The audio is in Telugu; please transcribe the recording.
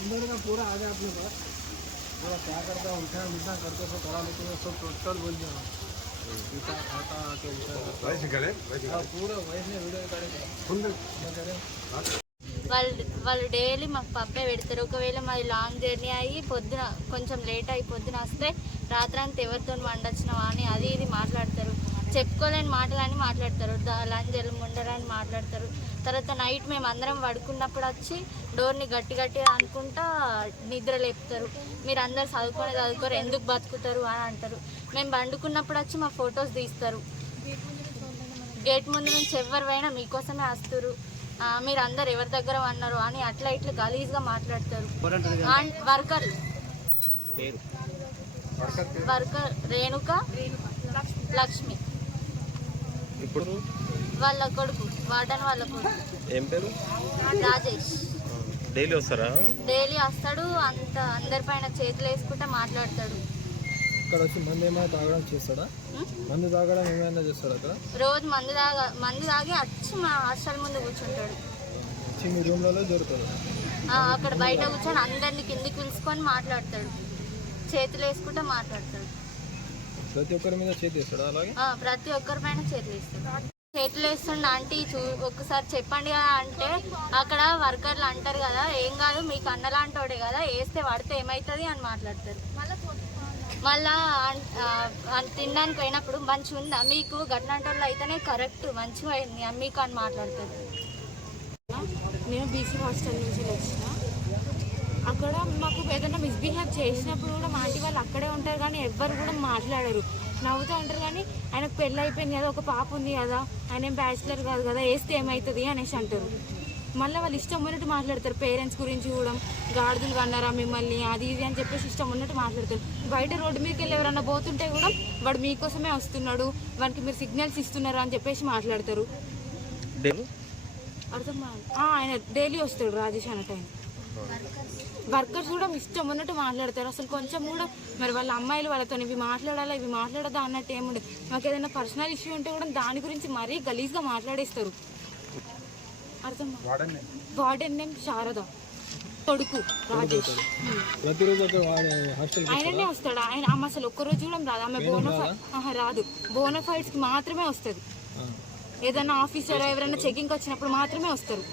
अंदर का पूरा आ गया अपने पास क्या करता है उल्टा मिलता सब करा लेते हैं सब टोटल बोल खाता वैसे करे पूरा वैसे वीडियो వాళ్ళు వాళ్ళు డైలీ మాకు పప్పే పెడతారు. ఒకవేళ మాది లాంగ్ జర్నీ అయ్యి పొద్దున కొంచెం లేట్ అయ్యి పొద్దున వస్తే రాత్రాంతి ఎవరితో వండొచ్చినావా అని అది ఇది మాట్లాడతారు. చెప్పుకోలేని మాటలని మాట్లాడతారు. లంజలు ముండరని మాట్లాడతారు. తర్వాత నైట్ మేము అందరం పడుకున్నప్పుడు వచ్చి డోర్ని గట్టి గట్టిగా అనుకుంటా నిద్ర లేపుతారు. మీరు అందరు చదువుకొని చదువుకోరు ఎందుకు బతుకుతారు అని అంటారు. మేము పండుకున్నప్పుడు వచ్చి మా ఫొటోస్ తీస్తారు. గేట్ ముందు నుంచి ఎవరు పోయినా మీకోసమే వస్తారు. మీరు అందరు ఎవరి దగ్గర అన్నారు అని అట్లా ఇట్లా గలీజ్గా మాట్లాడతారు. And worker. Worker Renuka Lakshmi. ఇప్పుడు? వాళ్ళ కొడుకు వాడని వాళ్ళ కొడుకు. ఏం పేరు? రాజేష్. డైలీ వస్తారా? డైలీ వస్తాడు అంత అందరిపైన చేతులు వేసుకుంటే మాట్లాడతాడు. ఇక్కడ వచ్చి మందు ఏమైనా తాగడం చేస్తాడా? మందు తాగడం ఏమైనా చేస్తాడా అక్కడ? రోజు మందు తాగా మందు తాగి వచ్చి మా హాస్టల్ ముందు కూర్చుంటాడు. వచ్చి మీ రూమ్లలో దొరుకుతుంది ఆ, అక్కడ బయట కూర్చొని అందరిని కిందికి పిలుచుకొని మాట్లాడతాడు. చేతులు వేసుకుంటే మాట్లాడతాడు. ప్రతి ఒక్కరి మీద చేతి వేస్తాడా అలాగే? ప్రతి ఒక్కరి పైన చేతులు వేస్తాడు. చేతులు వేస్తుండ ఆంటీ చూ ఒక్కసారి చెప్పండి కదా అంటే అక్కడ వర్కర్లు అంటారు కదా ఏం కాదు మీకు అన్నలాంటోడే కదా వేస్తే పడితే ఏమవుతుంది అని మాట్లాడతారు. మళ్ళా తినడానికి పోయినప్పుడు మంచిగా ఉందా మీకు గట్లంటోళ్ళు అయితేనే కరెక్ట్ మంచిగా అయింది మీకు అని మాట్లాడతారు. నేను బీసీ హాస్టల్ నుంచి వచ్చిన. అక్కడ మాకు ఏదైనా మిస్బిహేవ్ చేసినప్పుడు కూడా మా ఆంటీ వాళ్ళు అక్కడే ఉంటారు కానీ ఎవ్వరు కూడా మాట్లాడరు. నవ్వుతూ ఉంటారు కానీ ఆయనకు పెళ్ళి అయిపోయింది కదా ఒక పాప ఉంది కదా ఆయన ఏం బ్యాచిలర్ కాదు కదా వేస్తే ఏమవుతుంది అనేసి అంటారు. మళ్ళీ వాళ్ళు ఇష్టం ఉన్నట్టు మాట్లాడతారు పేరెంట్స్ గురించి కూడా గాడిదలు కన్నారా మిమ్మల్ని అది ఇది అని చెప్పేసి ఇష్టం ఉన్నట్టు మాట్లాడతారు. బయట రోడ్డు మీదకి వెళ్ళి ఎవరన్నా పోతుంటే కూడా వాడు మీకోసమే వస్తున్నాడు వానికి మీరు సిగ్నల్స్ ఇస్తున్నారు అని చెప్పేసి మాట్లాడతారు. అర్థం ఆయన డైలీ వస్తాడు రాజేష్ అన్న టైం వర్కర్స్ కూడా ఇష్టం ఉన్నట్టు మాట్లాడతారు. అసలు కొంచెం కూడా మరి వాళ్ళ అమ్మాయిలు వాళ్ళతో ఇవి మాట్లాడాలా ఇవి మాట్లాడదా అన్నట్టు ఏముండదు మాకు ఏదైనా పర్సనల్ ఇష్యూ ఉంటే కూడా దాని గురించి మరీ గలీజ్గా మాట్లాడేస్తారు. అర్థం. Warden name? శారద. కొడుకు రాజేష్. ఆయననే వస్తాడు? ఆయన ఆమె అసలు ఒక్కరోజు కూడా రాదు. ఆమె బోనఫైడ్ రాదు? బోనఫైడ్స్కి మాత్రమే వస్తుంది. ఏదైనా ఆఫీసర్ ఎవరైనా చెకింగ్ వచ్చినప్పుడు మాత్రమే వస్తారు.